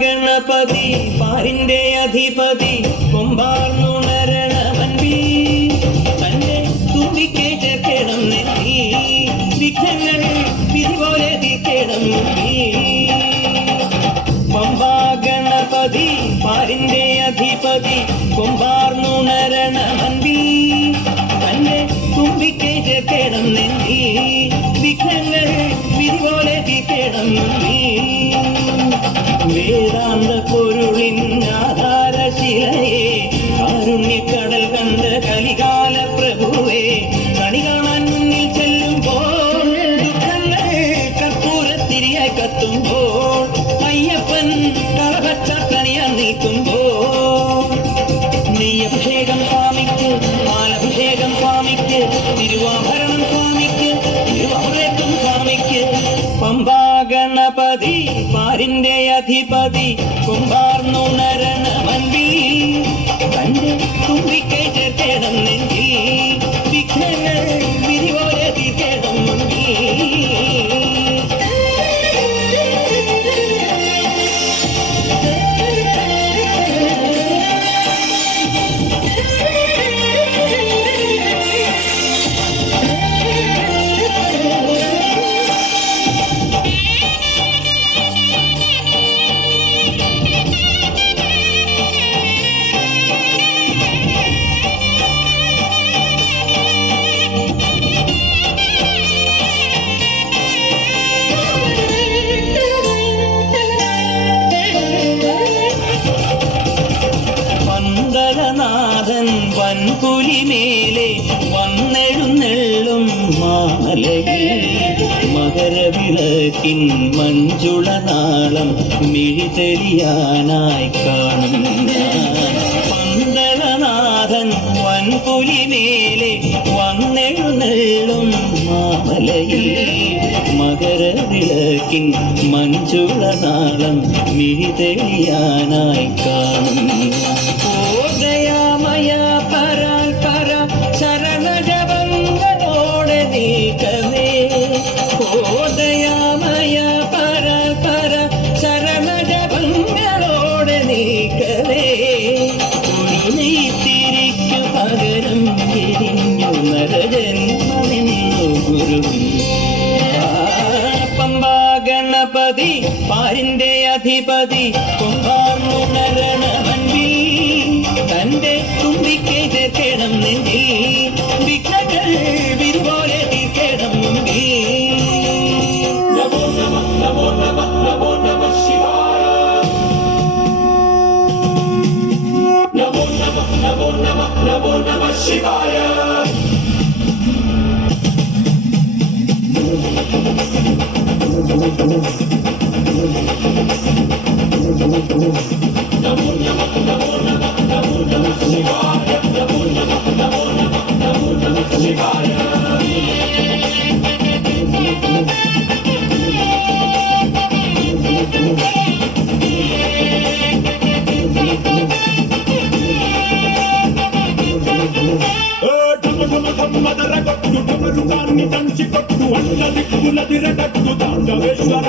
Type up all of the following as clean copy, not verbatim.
ഗണപതി പാരിന്റെ അധിപതി കൊമ്പാർന്നുണരണമൻപി തന്റെ തുമ്പിക്കെ ചേർക്കണം നെറ്റി വിഘ്നങ്ങൾ വിധി പോലെ തീർക്കണം പമ്പാ ഗണപതി പാരിന്റെ അധിപതി കൊമ്പാർന്നുണരണമൻപി തന്റെ തുമ്പിക്കെ ചേർക്കണം നെറ്റി വിഘ്നങ്ങൾ വിധി പോലെ തീർക്കണം വേദാന്ത പൊരുളിൻ ആധാരശിലയെ കാരുണ്യക്കടൽ കണ്ട കലികാല പ്രഭുവേ കണി കാണാൻ മുന്നിൽ ചെല്ലുമ്പോൾ ദുഃഖങ്ങൾ കർപ്പൂരത്തിരിയായി കത്തുമ്പോൾ അയ്യപ്പൻ കളഭച്ച കണിയാൻ നീക്കുമ്പോൾ നെയ്യഭിഷേകം സ്വാമിക്ക് പാലഭിഷേകം സ്വാമിക്ക് തിരുവാഭരണം സ്വാമിക്ക് തിരുവാഭരത്തും സ്വാമിക്ക് പമ്പാ ഗണപതി പാരിന്റെ അധിപതി കൊമ്പാർന്നുണരണമൻപി തന്റെ തുമ്പിക്കൈ ചേർക്കണം നെഞ്ചിൽ വിഘ്നങ്ങൾ വിധി പോലെ തീർക്കണം നാഥൻ വൻപുലിമേലെ വന്നെഴുന്നെള്ളും മാമലയിൽ മകരവിളക്കിൻ മഞ്ജുളനാളം മിഴിതെളിയാനായി കാണുന്ന പന്തളനാഥൻ വൻപുലിമേലെ വന്നെഴുന്നെള്ളും മാമലയിൽ മകരവിളക്കിൻ മഞ്ജുളനാളം മിഴിതെളിയാനായി കാണുന്ന ദയാമയ പരാൽ പര ശരണജപങ്ങളോടെ നീക്കവേ ഓ ദയാമയ പരാൽ പര ശരണജപങ്ങളോടെ നീക്കവേ നെയ്ത്തിരിക്കു പകരം എരിഞ്ഞു നരജന്മമെന്നു ഗുരു പമ്പാ ഗണപതി പാരിന്റെ അധിപതി കൊമ്പാർന്നുണരണമൻപി തന്റെ തുമ്പിക്കൈ ചേർക്കണം നെഞ്ചിൽ വിഘ്നങ്ങൾ വിധി പോലെ തീർക്കണം നമോ നമഃ നമോ നമഃ നമോ നമഃ ശിവായ നമോ നമഃ നമോ നമഃ നമോ നമഃ ശിവായ നമോ നമഃ നമോ നമഃ നമോ നമഃ ശിവായ നമോ നമഃ നമോ നമഃ നമോ നമഃ ശിവായ ధమధమధమ్మదరగొట్టు ఢమరుగాన్ని దంచికొట్టు అండ దిక్కులదిరగట్టు తాండవేశ్వర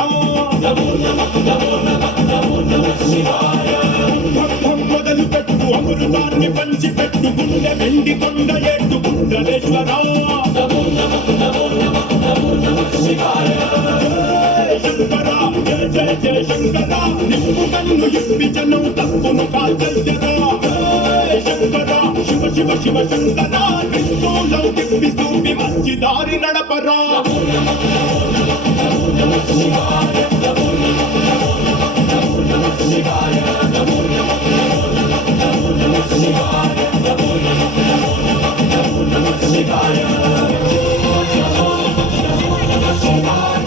నమో నమః నమో నమః నమో నమః శివాయ మొదలు పెట్టు అమృతాన్ని పంచిపెట్టు గుండె వెండి కొండ ఎట్టు కుండలేశ్వర నమో నమః నమో నమః నమో నమః శివాయ శంకర జయ జయ జయ శంకర నిప్పు కన్ను ఇప్పి జనం తప్పును కాల్చెయ్యరా శంకర శివ శివ శివ శంకర క్రిస్తూలం తిప్పి చూపి మంచి దారి నడపరా నమో నమః నమో నమః శివాయ నమో నమః నమో నమః శివాయ నమో నమః నమో నమః శివాయ నమో నమః నమో నమః శివాయ శివాయ